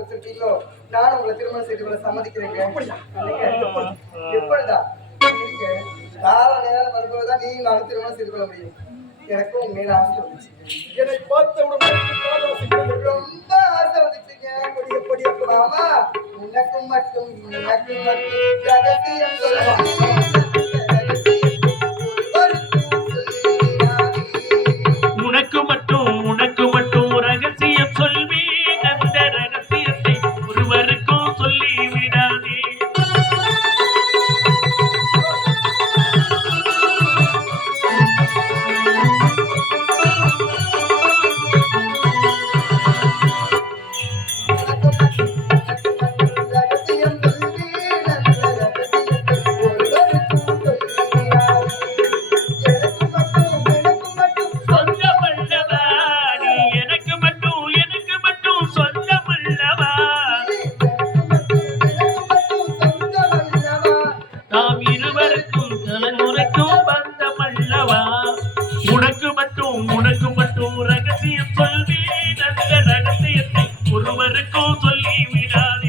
வச்சிருக்கீங்களோ நானும் உங்களை திருமணம் செய்து கொள்ள சம்மதிக்கிறேங்க. எப்பொழுதா கால நேரம் வரும்போதுதான் நீ நானும் திருமணம் செய்து கொள்ள முடியும். எனக்கும் உண்மையில ஆசை வந்துச்சு. என்னை பார்த்தவுடன் ரொம்ப ஆசை வந்துச்சுங்க. மாமா உனக்கும் மட்டும் ரகசியம் உனக்கு மட்டும் ரகசியம் சொல்வேன். அந்த ரகசியத்தை ஒருவருக்கும் சொல்லி விடாதே. உனக்கு மட்டும் ரகசியம் சொல்வேன். அந்த ரகசியத்தை ஒருவருக்கும் சொல்லி விடாதே.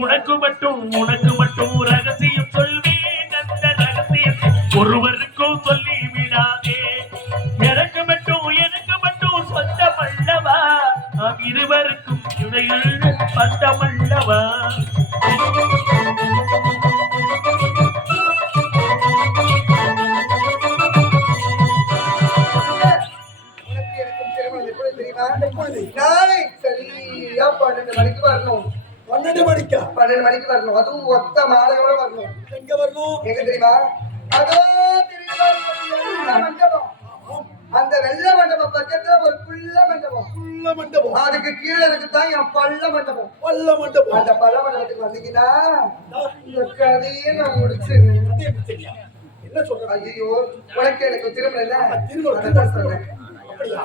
உனக்கு மட்டும் ரகசியம் சொல்வேன். அந்த ரகசியத்தை ஒருவருக்கும் சொல்லி விடாதே. எனக்கு மட்டும் சொந்தமல்லவா. இருவருக்கும் இடையில் பந்தமல்லவா. நாளை சரியா 12 மணிக்கு வரணும். 12 மணிக்கு வரணும். அதுவும் ஒத்த மாலையோட வரணும். எங்க வரணும்? எங்க தெரியுமா? அதோ தெரியுமா மண்டபம். அந்த வெள்ளை மண்டபம் பக்கத்துல ஒரு புள்ள மண்டபம். அதுக்கு கீழே இருக்குதான் என் பள்ள மண்டபம். அந்த பள்ள மண்டபத்துக்கு வந்தீங்கன்னா இந்த கதையை நான் முடிச்சிருக்கேன். என்ன சொல்றேன்? ஐயோ உனக்கு எனக்கு திருமணம் சொல்றேன்.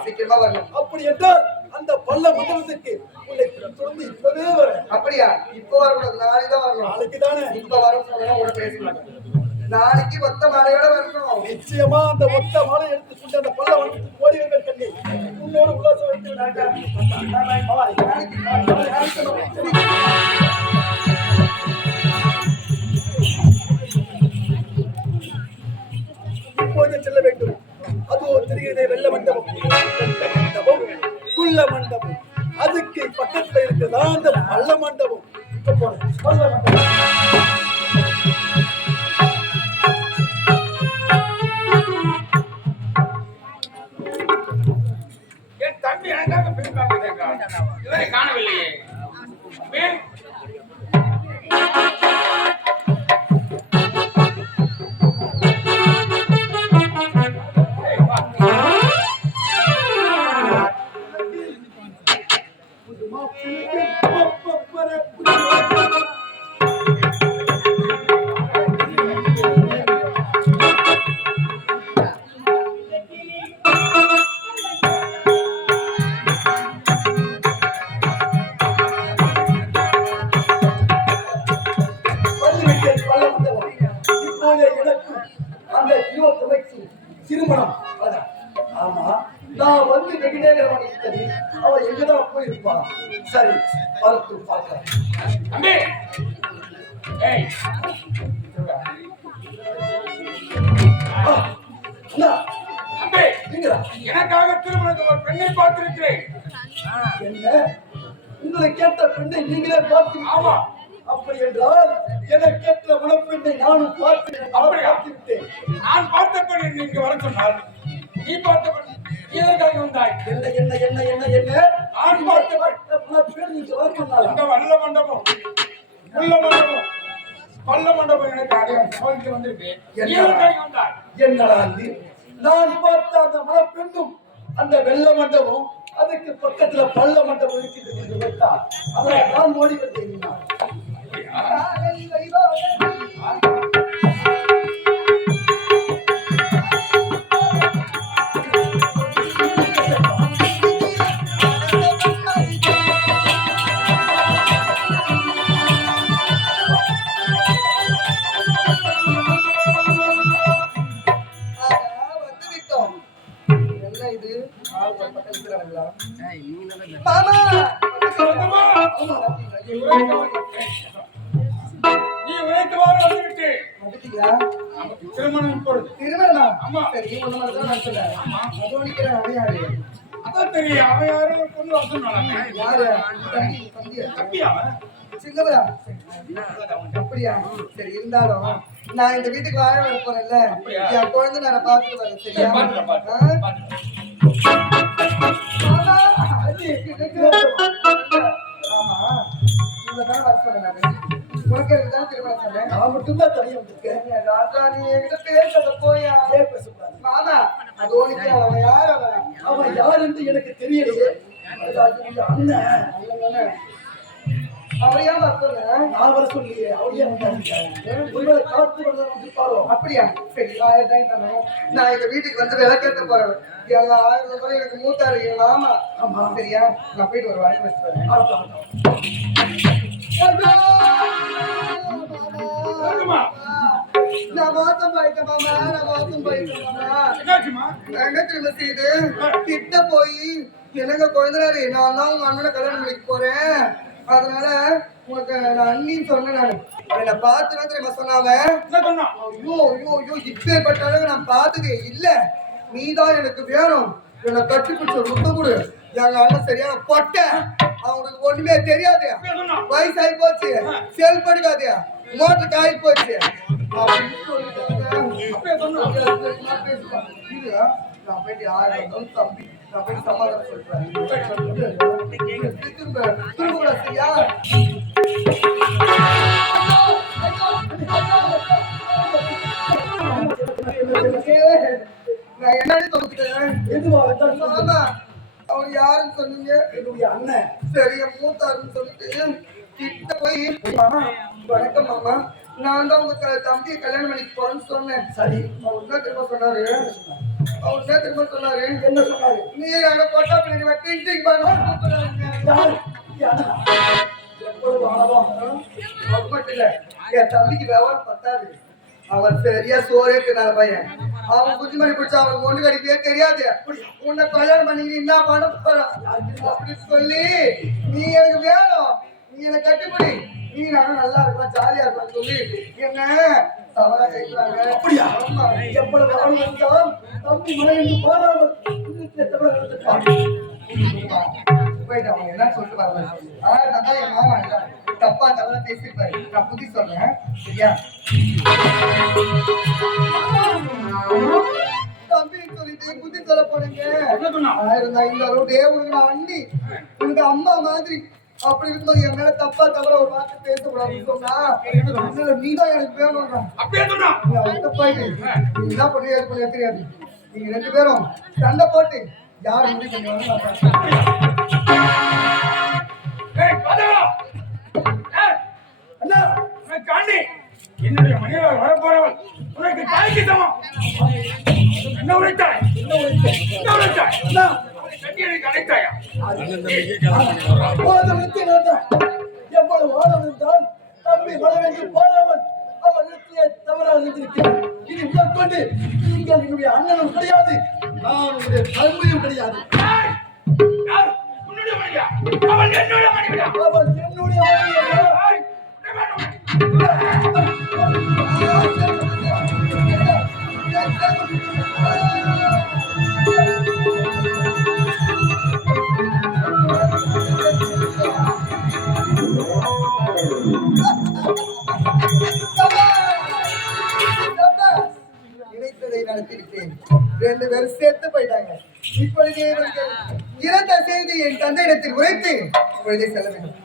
சீக்கிரமா வரணும். அப்படி என்றால் அந்த பள்ள மண்டபத்துக்கு உன்னை தொடர்ந்து இப்பவே வர. அப்படியா? இப்ப வரக்கூடாது, நாளைக்குதான் வரணும். நாளைக்கு தானே? இப்ப வரும் சொன்னா கூட பேசலாம். நாளைக்கு ஒத்த மாலையோட வரணும். நிச்சயமா அந்த ஒத்த மாலை எடுத்துக்கொண்டு அந்த பள்ள மண்டபத்துக்கு ஓடி வந்த கண்ணி உன்னோட உல்லாசம் வைத்து இப்போது செல்ல வேண்டும். அது தெரிகிறதே வெள்ள மண்டபம், குள்ள மண்டபம். அதுக்கு பக்கத்துல இருக்கிறதா அந்த பள்ள மண்டபம். என் தம்பி எனக்காக காணவில்லையே. திருமணம். ஆமா, நான் வந்து வெகு நேரம் அடித்தது. அவ எங்கதான் போயிருப்பா. சரி, பார்த்து பார்க்கலாம். எனக்காக திருமணத்துக்கு ஒரு பெண்ணை பார்த்திருக்கிறேன். என்ன? உங்களை கேட்ட பெண்ணை நீங்களே பார்த்து? ஆமா. அப்படி என்றால் எனக்கேற்ற மணப்பெண்ணை நானும் பார்த்து விட்டேன். நான் பார்த்த பெண்ணை நீங்க வர சொன்னால் நீ பார்த்த பெண் எதற்காக வந்தாய்? என்ன என்ன என்ன என்ன என்ன? நான் பார்த்த பெண் நீங்க சொன்னாலும் இந்த வல்ல மண்டபம் உள்ள மண்டபம் வல்ல மண்டபம் எனக்கு அடையாளம் வந்திருக்கு. என்னடா இது? நான் பார்த்த அந்த மணப்பெண்ணும் அந்த வெள்ள மண்டபம் அதுக்கு பக்கத்துல பள்ள மண்டபம் இருக்கிறது என்று வைத்தார். அதை நான் ஓடி வந்தேன். நீ உழைத்து வாழ வந்துவிட்டு நமக்கு திருமணம் இப்பொழுது. ஆமா. அதான் தெரியும். அவன் யாரும் கொண்டு வர சொன்னாங்க. தம்பியா அவன்? அப்படியா? சரி, இருந்தாலும் நான் இந்த வீட்டுக்கு வாழ வர போறேன்ல, என் குழந்தை நான் பார்த்துட்டு வரேன். சரியா? ஆமா, இவ்வளவுதான் வர சொன்னேன் நானு. உனக்கு தான் திருமணம் சொன்னேன். நான் மட்டும்தான் தனியா வந்திருக்கேன். ராஜா, நீ என்கிட்ட பேசுறத போயா? பேசக்கூடாது. மாமா, அது உனக்கு அவன் யார்? அவன் யார் என்று எனக்கு தெரியலையே. அண்ணன் அவரையா வர சொன்னேன்? நான் வர சொல்லியே. அவரையா ஒருவேளை காத்து வந்திருப்பாரோ? அப்படியா? சரி, நான் எங்க வீட்டுக்கு வந்து விளக்கேற்ற போறேன். எங்க 1000 ரூபாய் எனக்கு மூத்தாரு எங்க மாமா. ஆமா. சரியா? நான் போயிட்டு ஒரு வாய்ப்பு வச்சுறேன். நான் மோசம் போயிட்டேன் மாமா, நான் மோசம் போயிட்டேன் மாமா. என்னாச்சுமா? என்ன திரும்ப செய்து கிட்ட போய் என்னங்க குழந்தைனாரு, நான் தான் உங்க அண்ணனை கல்யாணம் பண்ணிக்க போறேன், அதனால உனக்கு நான் அண்ணின்னு சொன்னேன். நானு என்னை பார்த்துனா தெரியுமா சொன்னாவ? ஐயோ ஐயோ ஐயோ, இப்பேற்பட்ட அளவு நான் பார்த்ததே இல்ல, நீதான் எனக்கு வேணும், என்னை கட்டி பிடிச்ச முத்த கொடு. எங்க அண்ணன் சரியான பொட்டை, அவனுக்கு ஒண்ணுமே தெரியாது, வயசாகி போச்சு, செல் படிக்காது, மோட்டர் காய் போச்சு. நான் போயிட்டு யாரும் தம்பி, நான் போயிட்டு சமாதானம் சொல்றேன். திரும்ப சரியா? நான் என்னன்னு சொல்லிட்டேன். எதுவா? அவர் யாருன்னு சொன்னீங்க? என்னுடைய அண்ணன். சரி, மூத்தாருன்னு சொல்லிட்டு கிட்ட போய், வணக்கம் மாமா, நான் தான் உங்க தம்பியை கல்யாணம் பண்ணிட்டு போறேன்னு சொன்னேன். சரி. அவர் என்ன திரும்ப சொன்னாரு? என்ன சொன்னாரு? நீ அங்க போட்டா பின்னாடி வெட்டி மட்டும் இல்ல, என் தம்பிக்கு விவரம் பத்தாது, அவன் சரியா சோறே தின்னாத பையன், அவன் குச்சி மணி பிடிச்சா அவனுக்கு ஒண்ணு கடிக்கவே தெரியாது, உன்னை கல்யாணம் பண்ணி என்ன பண்ண போறான் அப்படின்னு சொல்லி, நீ எனக்கு வேணும், நீ என்னை கட்டுப்படி, நீ நானும் நல்லா இருக்கலாம், ஜாலியா இருக்கலாம் சொல்லி என்ன தவறா கேட்கிறாங்க. அப்படியா? எவ்வளவு ஆளும் இருந்தாலும் தம்பி மனைவி பாராமல் போயிட்டு அவங்க என்ன சொல்லிட்டு பாருங்க. நான் என் மாமா இல்ல, தப்பா தவறா பேசிருப்பாரு, நான் புத்தி சொல்றேன். சரியா? தம்பின்னு சொல்லிட்டு புத்தி சொல்ல போனீங்க. 1000 உனக்கு நான் அண்ணி, உனக்கு அம்மா மாதிரி, அப்படி இருக்கும்போது என் மேல தப்பா தவற ஒரு வார்த்தை பேசக்கூடாதுன்னு சொன்னா, நீதான் எனக்கு வேணும். போயிட்டு நீ என்ன பண்ணி ஏது பண்ணி தெரியாது, நீங்க 2 பேரும் சண்டை போட்டு யார் முடிவு என்னுடைய மனைவி வரப்போறவள் உனக்கு தாய்க்கு சமம். என்ன உழைத்தாய்? அழைத்தாயா? எவ்வளவு ஆழம் இருந்தால் தம்பி மனைவி பாராமல் அவன் தவறாக இருந்திருக்கிறேன். இனி முதற்கொண்டு நீங்கள் என்னுடைய அண்ணனும் கிடையாது, நான் உன்னுடைய தம்பியும் கிடையாது. அவள் என்னுடைய மனைவியா? நினைத்ததை நடத்திவிட்டேன். 2 பேரும் சேர்த்து போயிட்டாங்க. இப்பொழுது இறந்த செய்தி என் தந்தையிடத்தில் உரைத்து இப்பொழுதே செல்ல வேண்டும்.